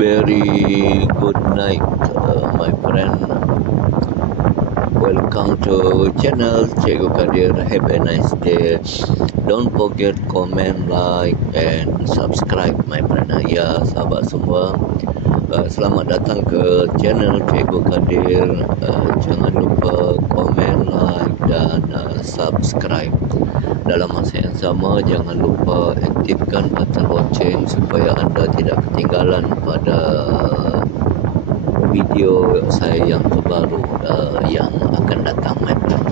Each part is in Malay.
Very good night, my friend. Welcome to channel Cikgu Kadir. Have a nice day. Don't forget comment, like, and subscribe, my friend. Ya, sahabat semua, selamat datang ke channel Cikgu Kadir. Jangan lupa komen, like, dan subscribe. Dalam masa yang sama, jangan lupa aktifkan button lonceng supaya anda tidak ketinggalan pada video saya yang terbaru yang akan datang, my friend.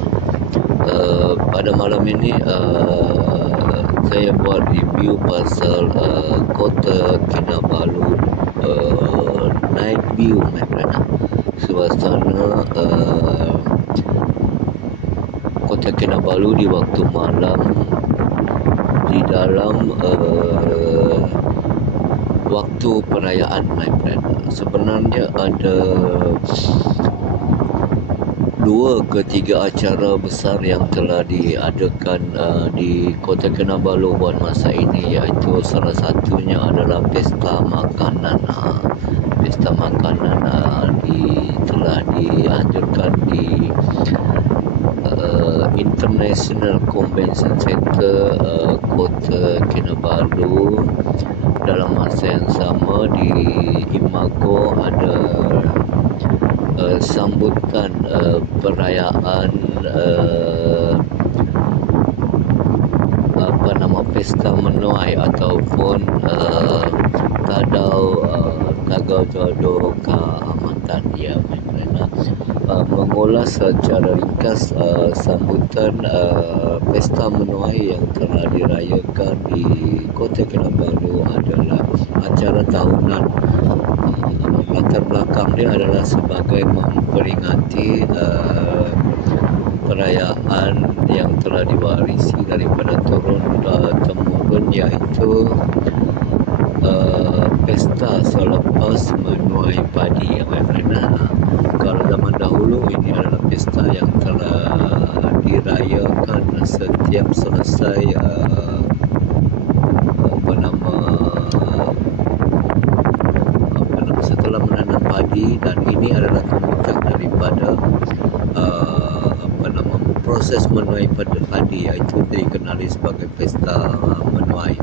Pada malam ini saya buat review pasal Kota Kinabalu night view, my friend. Suasana Kota Kinabalu di waktu malam di dalam waktu perayaan, my friend. Sebenarnya ada 2 ke 3 acara besar yang telah diadakan di Kota Kinabalu buat masa ini, iaitu salah satunya adalah pesta makanan. Pesta makanan telah dianjurkan di International Convention Center Kota Kinabalu. Dalam masa yang sama di Imago ada sambutan perayaan pesta menuai ataupun tagau jodoh keamatan, ya, my friend. Mengulas secara ringkas sambutan pesta menuai yang telah dirayakan di Kota Kinabalu adalah acara tahunan. Latar belakang dia adalah sebagai memperingati perayaan yang telah diwarisi daripada turun-temurun, iaitu pesta selepas menuai padi, my friend. Kalau zaman dahulu, ini adalah pesta yang telah dirayakan setiap selesai setelah menanam padi, dan ini adalah kepuncak daripada proses menuai padi, iaitu dikenali sebagai pesta menuai.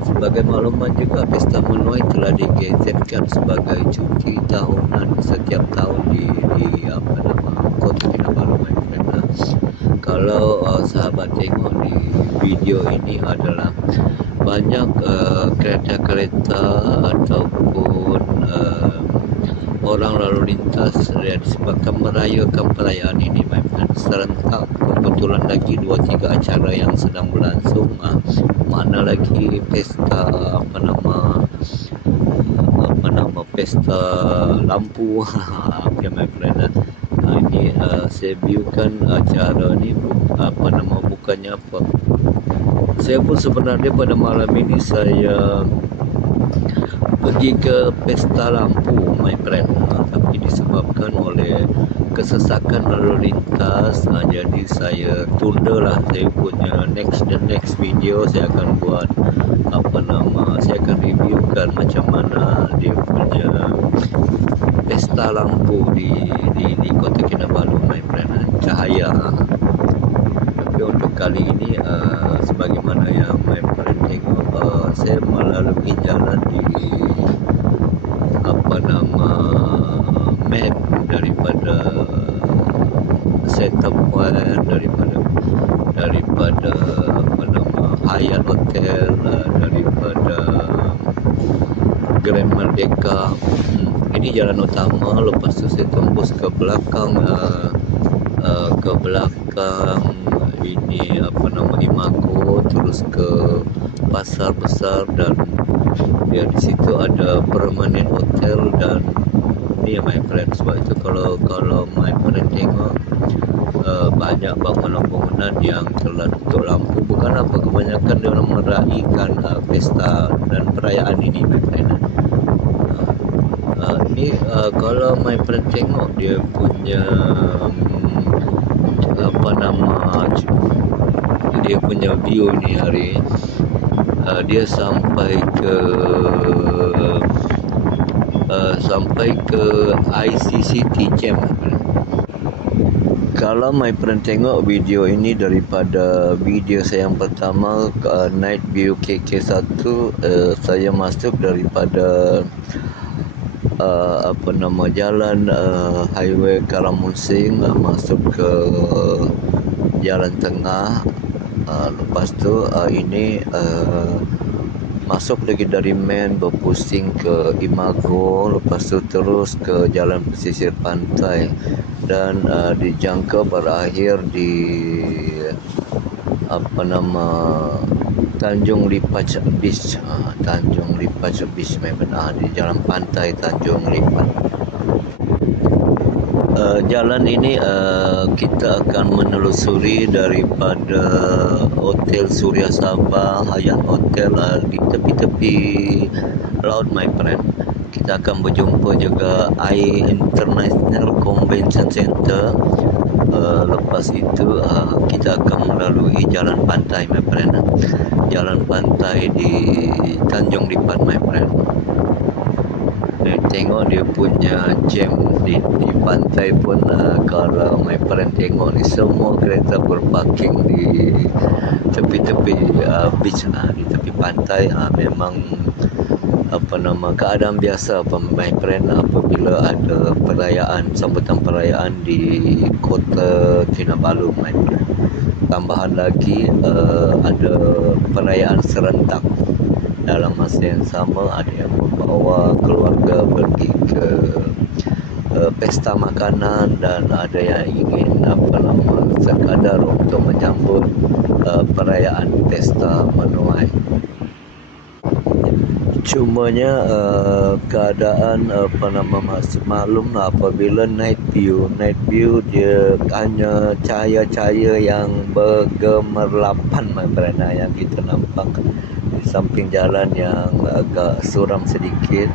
Sebagai makluman juga, pesta menuai telah digazetkan sebagai cuti tahunan setiap tahun di Kota Kinabalu, my friend. Kalau sahabat tengok di video ini, adalah banyak kereta-kereta ataupun orang lalu lintas disebabkan merayakan perayaan ini, my friend. Serentak, kebetulan lagi 2-3 acara yang sedang berlangsung. Mana lagi pesta pesta lampu. Okay, my friend. Ini saya viewkan acara ni bukannya apa. Saya pun sebenarnya pada malam ini saya pergi ke pesta lampu, my friend, tapi disebabkan oleh kesesakan lalu lintas, jadi saya tundalah. Saya punya next video saya akan buat saya akan reviewkan macam mana dia punya pesta lampu di Kota Kinabalu, my friend. Cahaya. Tapi untuk kali ini sebagaimana yang my friend tengok, saya melalui jalan di map daripada setup point daripada Hyatt Hotel, daripada Grand Merdeka. Ini jalan utama. Lepas tu saya tembus ke belakang ini Imago, terus ke pasar besar, dan di situ ada permanent hotel. Dan ni, my friend, sebab itu kalau my friend tengok banyak bangunan-bangunan yang telah tutup lampu. Bukan apa, kebanyakan dia orang meraihkan pesta dan perayaan ini, my friend. Ni kalau my friend tengok dia punya dia punya view ni hari, dia sampai ke sampai ke ICCT Jam. Kalau my friend tengok video ini daripada video saya yang pertama, Night View KK1, saya masuk daripada jalan highway Karamunsing, masuk ke jalan tengah. Lepas tu ini masuk lagi dari main, berpusing ke Imago, lepas tu terus ke jalan pesisir pantai, dan dijangka berakhir di Tanjung Lipat Beach. Tanjung Lipat Beach memang di jalan pantai Tanjung Lipat. Jalan ini kita akan menelusuri daripada Hotel Surya Sabah, Hyatt Hotel di tepi-tepi laut, my friend. Kita akan berjumpa juga International Convention Center. Lepas itu kita akan melalui jalan pantai, my friend. Jalan pantai di Tanjung Lipat, my friend. Tengok dia punya jam di pantai pun, kalau my friend tengok ni, semua kereta berparking di tepi-tepi beach, di tepi pantai. Memang keadaan biasa my friend apabila ada perayaan, sambutan perayaan di Kota Kinabalu, my friend. Tambahan lagi ada perayaan serentak. Dalam masa yang sama ada yang membawa keluarga pergi ke pesta makanan, dan ada yang ingin sekadar untuk menyambut perayaan pesta menuai. Cumanya keadaan maklum apabila night view dia hanya cahaya-cahaya yang bergemerlapan, my friend, yang kita nampak di samping jalan yang agak suram sedikit.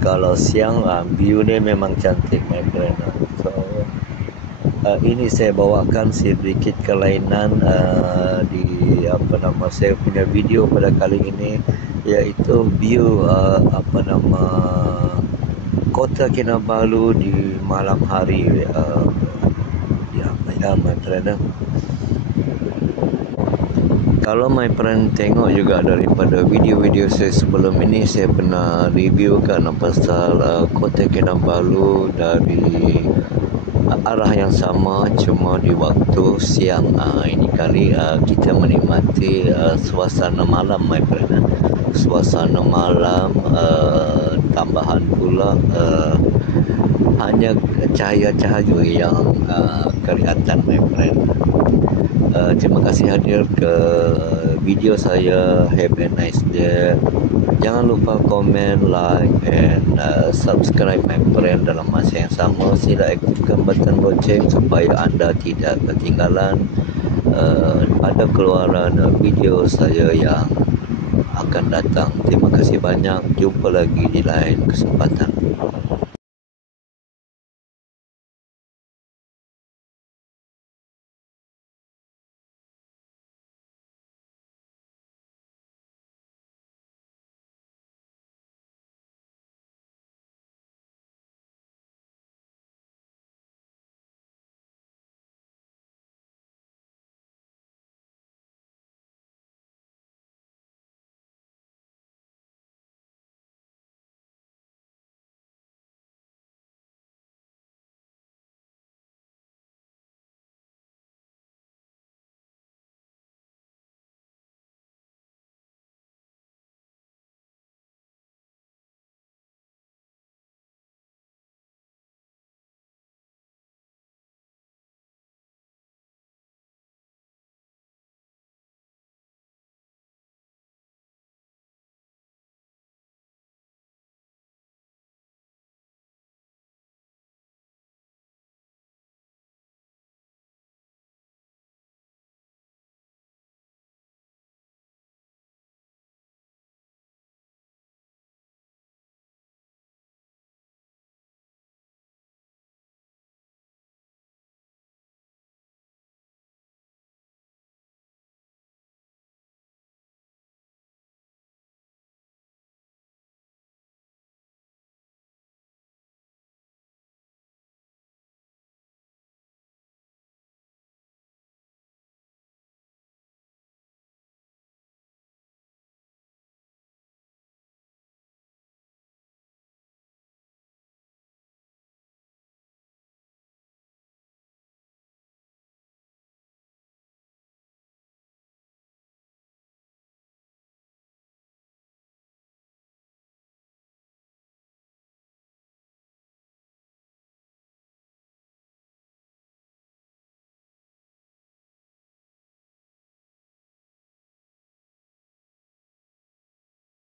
Kalau siang view ni memang cantik, my friend. So ini saya bawakan sedikit kelainan di saya punya video pada kali ini, iaitu view Kota Kinabalu di malam hari. My friend. Kalau my friend tengok juga daripada video-video saya sebelum ini, saya pernah reviewkan pasal Kota Kinabalu dari arah yang sama, cuma di waktu siang. Ini kali kita menikmati suasana malam, my friend. Suasana malam, tambahan pula hanya cahaya-cahaya yang kelihatan, my friend. Terima kasih hadir ke video saya. Have a nice day. Jangan lupa komen, like, and subscribe, my friend. Dalam masa yang sama, sila aktifkan button lonceng supaya anda tidak ketinggalan pada keluaran video saya yang akan datang. Terima kasih banyak. Jumpa lagi di lain kesempatan.